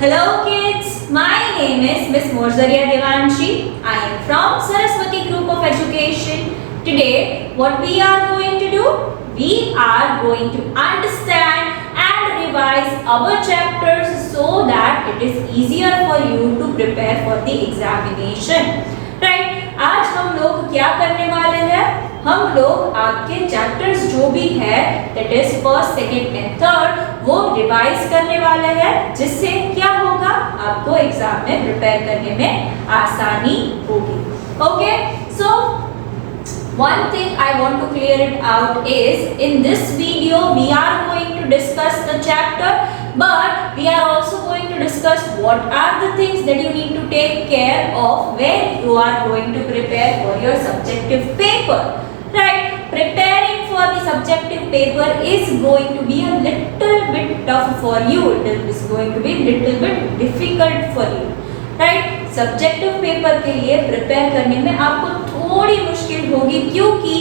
Hello kids, my name is Miss Morzaria Devanshi. I am from Saraswati Group of Education. Today, what we are going to do? We are going to understand and revise our chapters so that it is easier for you to prepare for the examination. Right? आज हम लोग क्या करने वाले हैं? हम लोग आपके चैप्टर्स जो भी है that is first, second and third वो रिवाइज करने वाले हैं, जिससे क्या होगा, आपको एग्जाम में प्रिपेयर करने में आसानी होगी. Okay, so one thing I want to clear it out is in this video we are going to discuss the chapter, but we are also going to discuss what are the things that you need to take care of when you are going to prepare for your subjective paper. Right? Preparing for the subjective paper is going to be a little bit tough for you. It is going to be little bit difficult for you. Right? Subjective paper के लिए prepare करने में आपको थोड़ी मुश्किल होगी, क्योंकि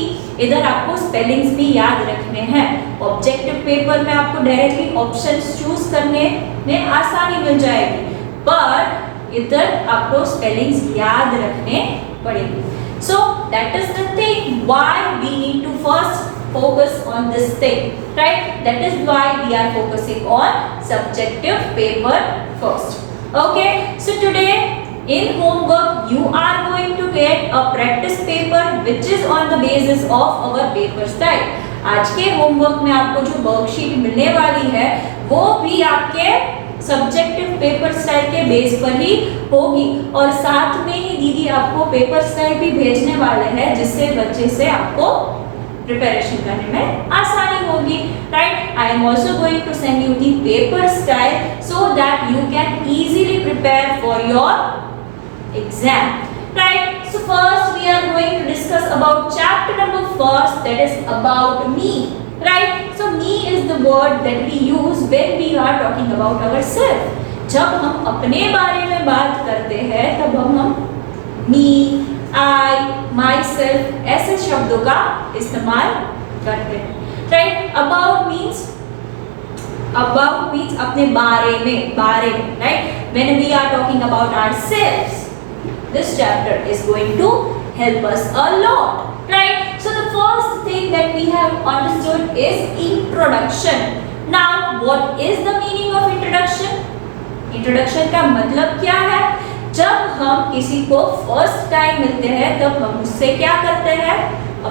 इधर आपको स्पेलिंग्स भी याद रखने हैं. ऑब्जेक्टिव पेपर में आपको डायरेक्टली ऑप्शंस चूज करने में आसानी मिल जाएगी, पर इधर आपको स्पेलिंग्स याद रखने पड़ेगी. So that is the thing why we need to first focus on this thing, right? That is why we are focusing on subjective paper first. Okay, so today in homework you are going to get a practice paper which is on the basis of our paper style. आज के homework में आपको जो worksheet मिलने वाली है वो भी आपके सब्जेक्टिव पेपर स्टाइल के बेस पर ही होगी, और साथ में ही दीदी आपको पेपर स्टाइल भी भेजने वाले हैं, जिससे बच्चे से आपको प्रिपरेशन करने में आसानी होगी. Right? I am also going to send you the paper style so that you can easily prepare for your exam. Right? So first we are going to discuss about chapter number first, that is about me. Right? So me is the word that we use when we are talking about ourselves. जब हम अपने बारे में बात करते हैं तब हम me, I, myself ऐसे शब्दों का इस्तेमाल करते हैं. Right? About means अपने बारे में. Right? When we are talking about ourselves, this chapter is going to help us a lot. Right? So the first thing that we have understood is introduction. Now what is the meaning of introduction? Introduction का मतलब क्या है? जब हम किसी को first time मिलते हैं तब हम उससे क्या करते हैं?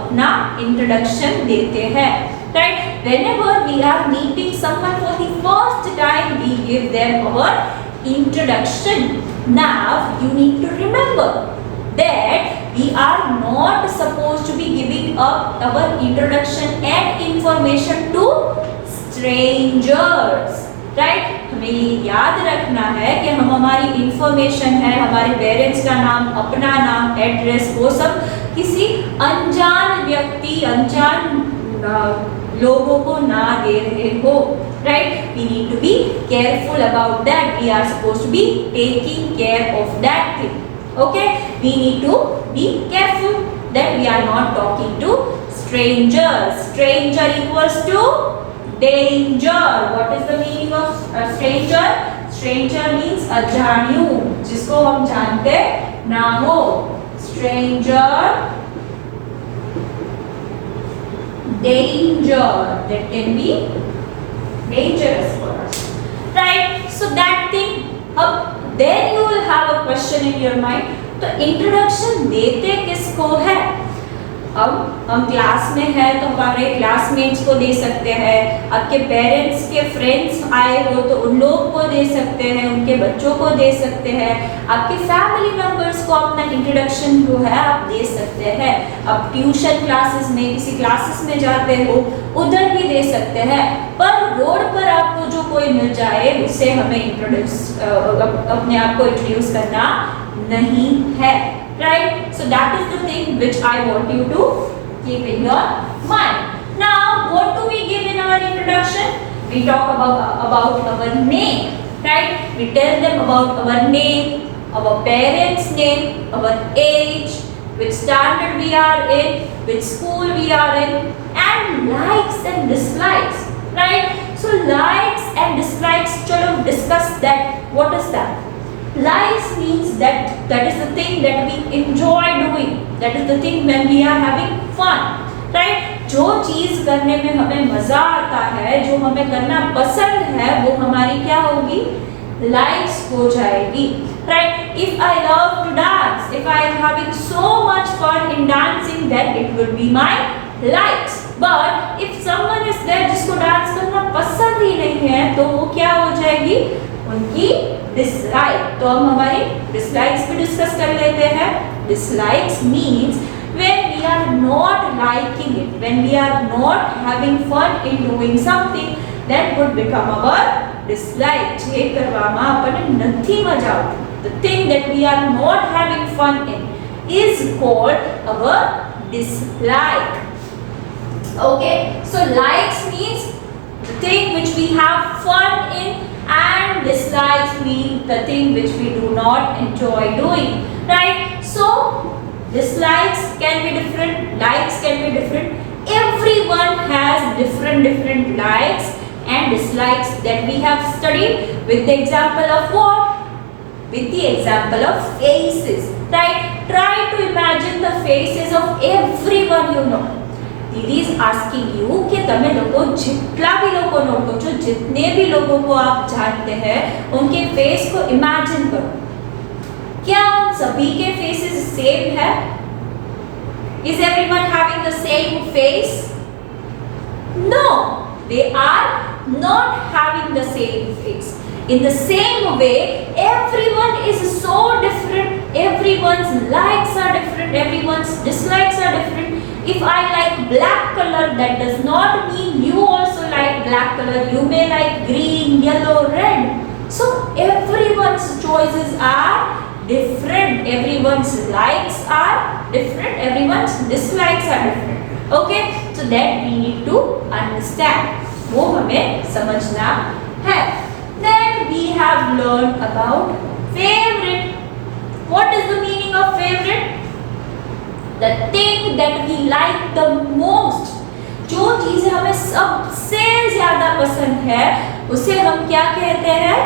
अपना इंट्रोडक्शन देते हैं. Right? Whenever we are meeting someone for the first time, we give them our introduction. Now you need to remember that we are not supposed to be giving up our introduction and information to strangers. Right? हमें ये याद रखना है कि हम हमारी information है, हमारे पेरेंट्स का नाम, अपना नाम, एड्रेस, वो सब किसी अनजान व्यक्ति, अनजान लोगों को ना दे रहे हो. Right? We need to be careful about that. We are supposed to be taking care of that thing. Okay? We need to be careful that we are not talking to strangers. Stranger equals to danger. What is the meaning of a stranger? Stranger means अजान्यू, जिसको हम जानते ना हो. Stranger, danger, that can be dangerous for us. Right? So that thing, then you will have a question in your mind. तो introduction देते किसको है? अब हम क्लास में है तो हमारे क्लासमेट्स को दे सकते हैं, आपके पेरेंट्स के फ्रेंड्स आए हो तो उन लोग को दे सकते हैं, उनके बच्चों को दे सकते हैं, आपके फैमिली मेंबर्स को अपना इंट्रोडक्शन जो है आप दे सकते हैं. आप ट्यूशन क्लासेस में, किसी क्लासेस में जाते हो उधर भी दे सकते हैं, पर रोड पर आपको जो कोई मिल जाए उससे हमें अपने आप को इंट्रोड्यूस करना नहीं है. Right? So that is the thing which I want you to keep in your mind. Now, what do we give in our introduction? We talk about our name. Right? We tell them about our name, our parents' name, our age, which standard we are in, which school we are in, and likes and dislikes. Right? So likes and dislikes, chalo discuss that. What is that? Likes means that is the thing that we enjoy doing, that is the thing when we are having fun, right? जो चीज करने में हमें मजा आता है, जो हमें करना पसंद है, वो हमारी क्या होगी? Likes हो जाएगी, right? If I love to dance, if I am having so much fun in dancing, then it will be my likes. But if someone is there जिसको डांस करना पसंद ही नहीं है, तो वो क्या हो जाएगी? उनकी डिसलाइक. तो हम हमारी डिसलाइक्स भी डिस्कस कर लेते हैं. Dislikes means when we are not liking it, when we are not having fun in doing something, that would become our dislike. જે કરવામાં આપણને નથી મજા આવતી, the thing that we are not having fun in is called our dislike. Okay, so likes means the thing which we have fun in, and dislikes mean the thing which we do not enjoy doing, right? So dislikes can be different, likes can be different. Everyone has different likes and dislikes that we have studied with the example of what? With the example of faces, right? Try to imagine the faces of everyone you know. दीदी is asking you कि तमें लोगों जितना भी लोगों को जो जितने भी लोगों को आप जानते हैं, उनके फेस को इमेजिन करो. क्या उन सभी के फेसेस सेम है? Is everyone having the same face? No, they are not having the same face. In the same way, everyone is so different. Everyone's likes are different. Everyone's dislikes are different. If I like black color, that does not mean you also like black color. You may like green, yellow, red. So everyone's choices are different. Everyone's likes are different. Everyone's dislikes are different. Okay, so that we need to understand. वो हमें समझना है. Then we have learned about favorite. What is the meaning of favorite? The thing that we like the most. जो चीजें हमें सबसे ज्यादा पसंद है, उसे हम क्या कहते हैं?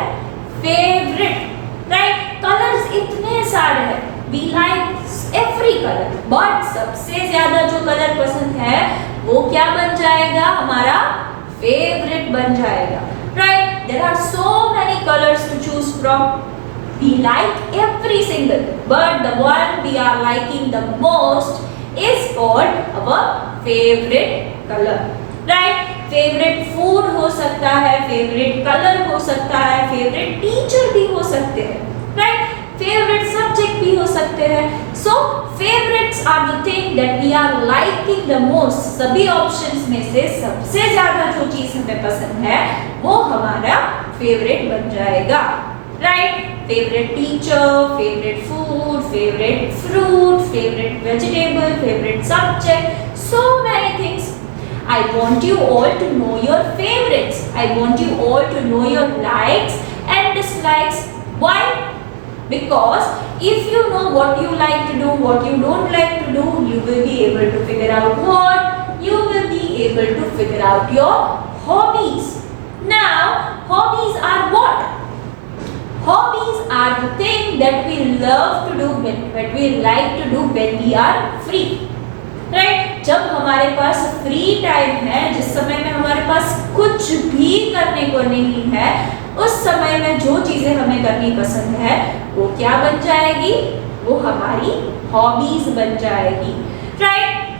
Favorite. Right? Colors इतने सारे हैं. We like every color. But सबसे ज्यादा जो कलर पसंद है, वो क्या बन जाएगा? हमारा favorite बन जाएगा. Right? There are so many colors to choose from. We like every single, but the one we are liking the most is called our favorite color. Right? Favorite food हो सकता है, favorite color हो सकता है, favorite teacher भी हो सकते हैं. Right? Favorite subject भी हो सकते हैं. So favorites are the thing that we are liking the most. सभी options में से सबसे ज़्यादा जो चीज़ हमें पसंद है, वो हमारा favorite बन जाएगा. Right? Favorite teacher, favorite food, favorite fruit, favorite vegetable, favorite subject, so many things. I want you all to know your favorites. I want you all to know your likes and dislikes. Why? Because if you know what you like to do, what you don't like to do, you will be able to figure out what? You will be able to figure out your hobbies. Now, hobbies are what? Hobbies are the thing that we love to do, that we like to do when we are free. Right? जब हमारे पास free time है, जिस समय में हमारे पास कुछ भी करने को नहीं है, उस समय में जो चीजें हमें करनी पसंद है, वो क्या बन जाएगी? वो हमारी हॉबीज बन जाएगी. Right?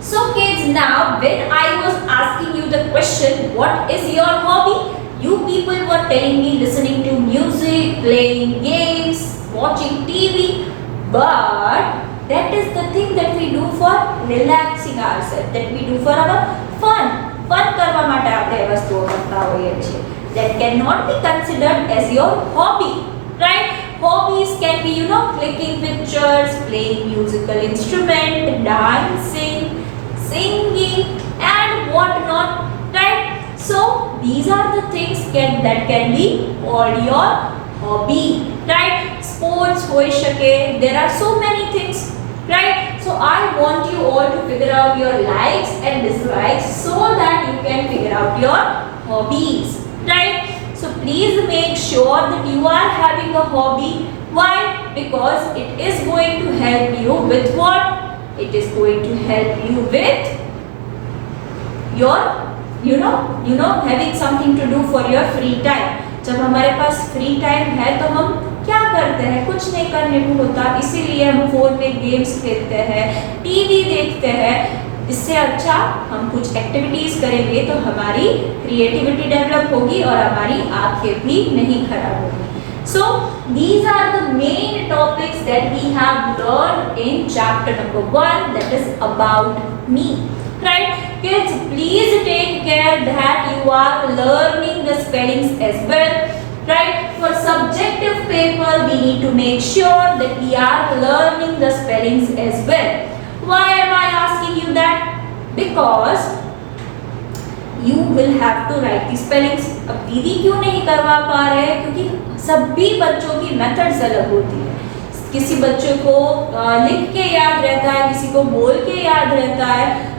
So kids, now when I was asking you the question, what is your hobby? You people were telling me listening to music, playing games, watching TV, but that is the thing that we do for relaxing ourselves, that we do for our fun. Fun કરવા માટે આપણે વસ્તુઓ કરતા હોઈએ છીએ. That cannot be considered as your hobby, right? Hobbies can be, clicking pictures, playing musical instrument, dancing, singing, and what not, right? So these are the things that can be called your hobby, right? Sports होई शके, there are so many things, right? So I want you all to figure out your likes and dislikes so that you can figure out your hobbies, right? So please make sure that you are having a hobby. Why? Because it is going to help you with what? It is going to help you with your having something to do for your free time. जब हमारे पास free time है तो हम क्या करते हैं? कुछ नहीं करने को होता, इसीलिए हम फोन में गेम्स खेलते हैं, टीवी देखते हैं। इससे अच्छा हम कुछ एक्टिविटीज करेंगे तो हमारी क्रिएटिविटी डेवलप होगी और हमारी आंखें भी नहीं खराब होगी। So these are the main topics that we have learned in chapter number 1, that is about me. Right? Kids, please take care that you are learning the spellings as well. Right? For subjective paper, we need to make sure that we are learning the spellings as well. Why am I asking you that? Because you will have to write the spellings. अब दीदी क्यों नहीं करवा पा रहे हैं? क्योंकि सभी बच्चों की मेथड्स अलग होती है। किसी बच्चों को लिख के याद रहता है, किसी को बोल के याद रहता है।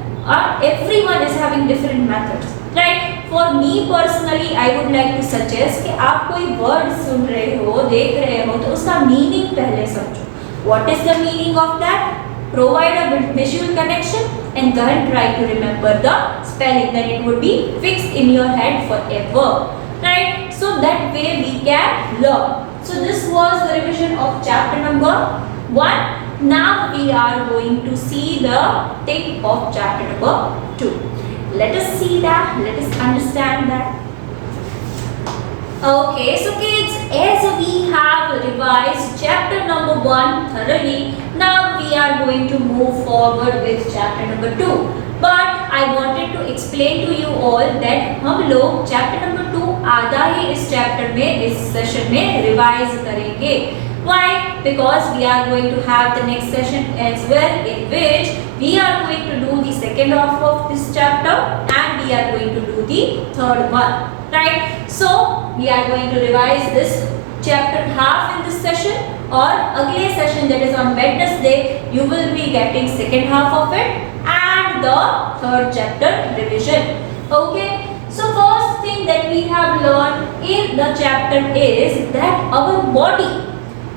Everyone is having different methods, right? For me personally, I would like to suggest कि आप कोई word सुन रहे हो, देख रहे हो, तो उसका meaning पहले समझो. What is the meaning of that? Provide a visual connection and then try to remember the spelling. Then it would be fixed in your head forever, right? So that way we can learn. So this was the revision of chapter number 1. Now we are going to see the thing of chapter number 2. Let us see that. Let us understand that. Okay, so kids, as we have revised chapter number 1 thoroughly, now we are going to move forward with chapter number 2. But I wanted to explain to you all that हम लोग chapter number 2 आधा ही इस chapter में, इस session में revise करेंगे. Why? Because we are going to have the next session as well, in which we are going to do the second half of this chapter and we are going to do the third one, right? So we are going to revise this chapter half in this session, or अगले session, that is on Wednesday, you will be getting second half of it and the third chapter revision. Okay? So first thing that we have learned in the chapter is that our body,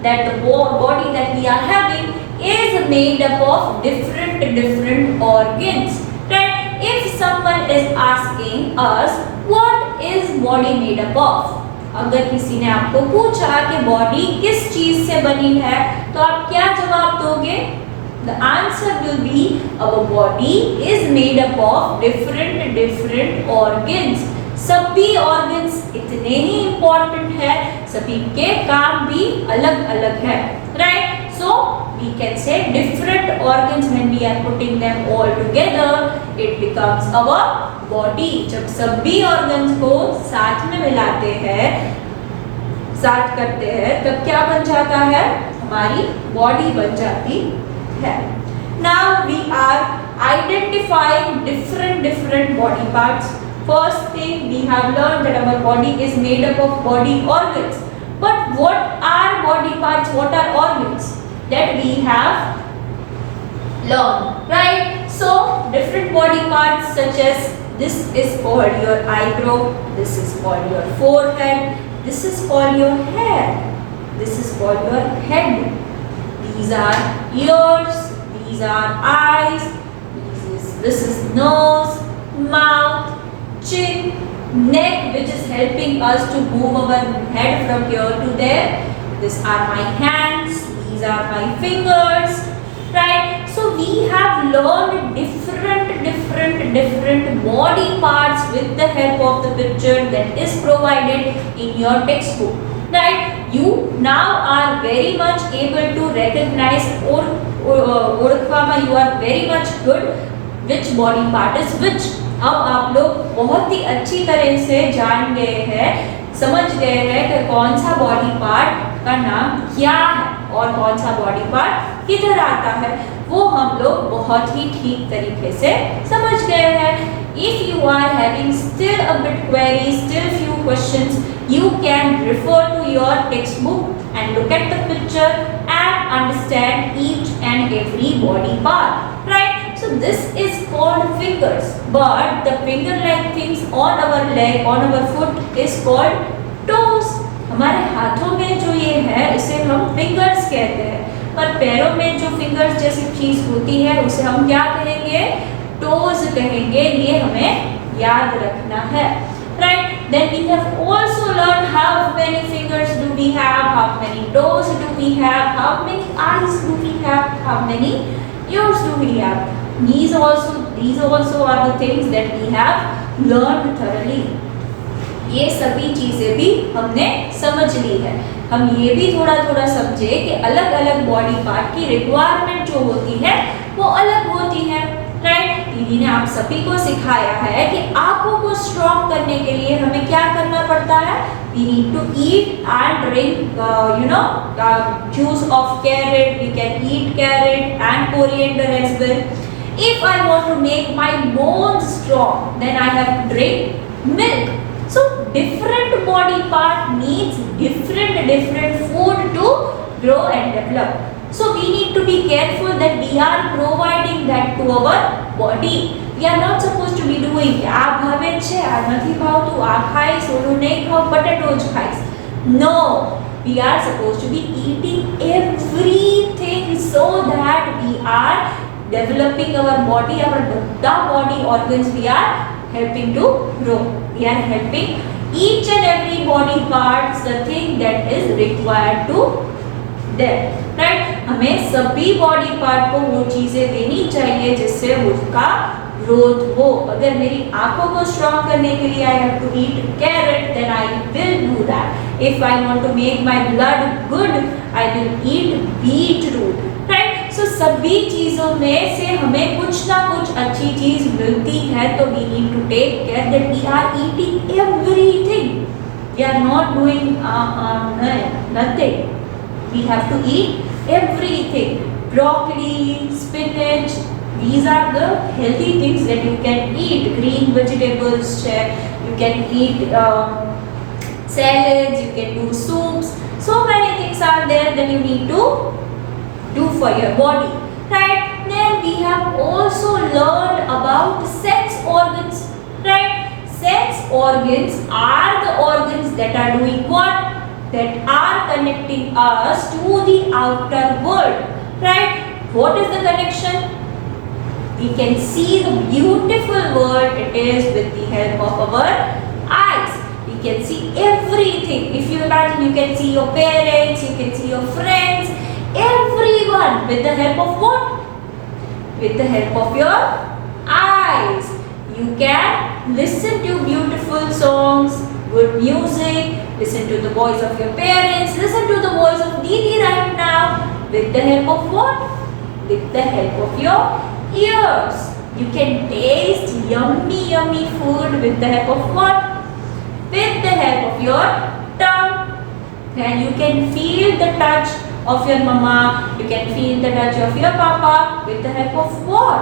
that the body that we are having is made up of different organs, right? If someone is asking us what is body made up of, अगर किसी ने आपको पूछा कि body किस चीज से बनी है, तो आप क्या जवाब दोगे? The answer will be our body is made up of different organs. सभी organs इतने ही important है, सभी के काम भी अलग अलग है, right? So we can say different organs, when we are putting them all together, it becomes our body. जब सभी organs को साथ में मिलाते हैं, साथ करते हैं, तब क्या बन जाता है? हमारी body बन जाती है. Now we are identifying different body parts. First thing, we have learned that our body is made up of body organs. But what are body parts? What are organs? That we have learned, right? So different body parts, such as this is called your eyebrow, this is called your forehead, this is called your hair, this is called your head. These are ears, these are eyes, this is nose, mouth, chin, neck, which is helping us to move our head from here to there. These are my hands, these are my fingers, right? So we have learned different body parts with the help of the picture that is provided in your textbook, right? You now are very much able to recognize or ओळखवामा you are very much good which body part is which. अब आप लोग बहुत ही अच्छी तरह से जान गए हैं, समझ गए हैं कि कौन सा बॉडी पार्ट का नाम क्या है और कौन सा बॉडी पार्ट किधर आता है, वो हम लोग बहुत ही ठीक तरीके से समझ गए हैं. If you are having still a bit queries, still few questions, you can refer to your textbook and look at the picture and understand each and every body part, right? So this is called fingers, but the finger-like things on our leg, on our foot is called toes. हमारे हाथों में जो ये है इसे हम fingers कहते हैं, पर पैरों में जो फिंगर्स जैसी चीज होती है उसे हम क्या कहेंगे? टोज कहेंगे। ये हमें याद रखना है, right? Then we have also learned how many fingers do we have, how many toes do we have, how many eyes do we have, how many ears do we have. These also are the things that we have learned thoroughly. ये सभी चीजें भी हमने समझ ली है। हम ये भी थोड़ा थोड़ा समझे कि अलग अलग बॉडी पार्ट की रिक्वायरमेंट जो होती है वो अलग होती है, राइट? दीदी ने आप सभी को सिखाया है कि आंखों को स्ट्रॉन्ग करने के लिए हमें क्या करना पड़ता है? We need to eat and drink, juice of carrot. We can eat carrot and coriander as well. If I want to make my bones strong, then I have to drink milk. So different body part needs different food to grow and develop. So we need to be careful that we are providing that to our body. We are not supposed to be doing આ ભાવે છે આ નથી ભાવતું આ ખાઈશ ઓલું નહીં ખાવ potato જ ખાઈશ. No, we are supposed to be eating everything so that we are developing our body, our બધા body organs we are helping to grow. We are helping each and every body parts the thing that is required to them, right? हमें सभी body part को वो चीजें देनी चाहिए जिससे उसका ग्रोथ हो। अगर मेरी आंखों को स्ट्रॉन्ग करने के लिए I have to eat carrot, then I will do that. If I want to make my blood good, I will eat beetroot, right? So सभी चीजों में से हमें कुछ ना कुछ अच्छी चीज मिलती है, तो we need to take care that we are eating everything. We are not doing nothing. We have to eat everything. Broccoli, spinach, these are the healthy things that you can eat. Green vegetables, you can eat salads, you can do soups. So many things are there that you need to do for your body, right? Then we have also learned about sense organs, right? Sense organs are the organs that are doing what? That are connecting us to the outer world, right? What is the connection? We can see the beautiful world it is with the help of our eyes. We can see everything. If you imagine, you can see your parents, you can see your friends, everyone with the help of what? With the help of your eyes. You can listen to beautiful songs, good music, listen to the voice of your parents, listen to the voice of Didi right now with the help of what? With the help of your ears. You can taste yummy food with the help of what? With the help of your tongue. And you can feel the touch of your mama, you can feel the touch of your papa with the help of what?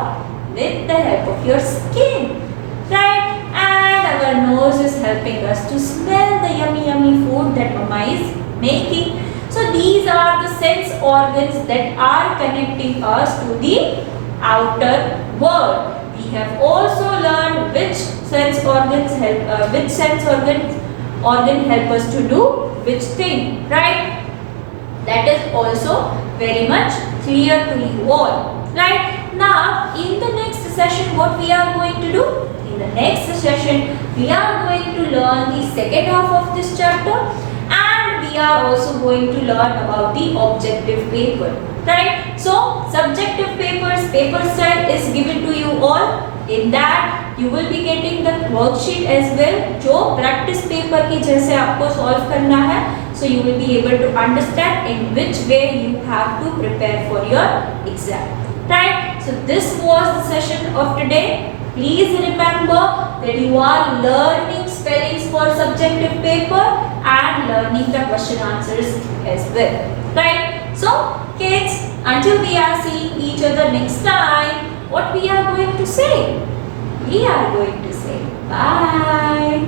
With the help of your skin, right? And our nose is helping us to smell the yummy food that mama is making. So these are the sense organs that are connecting us to the outer world. We have also learned which sense organs organ help us to do which thing, right? That is also very much clear to you all, right? Now in the next session what we are going to do? In the next session, we are going to learn the second half of this chapter, and we are also going to learn about the objective paper, right? So, subjective papers, paper set is given to you all. In that, you will be getting the worksheet as well, जो practice paper की जैसे आपको solve करना है. So, you will be able to understand in which way you have to prepare for your exam, right? So, this was the session of today. Please remember that you are learning spellings for subjective paper and learning the question answers as well, right? So kids, until we are seeing each other next time, what we are going to say? We are going to say bye.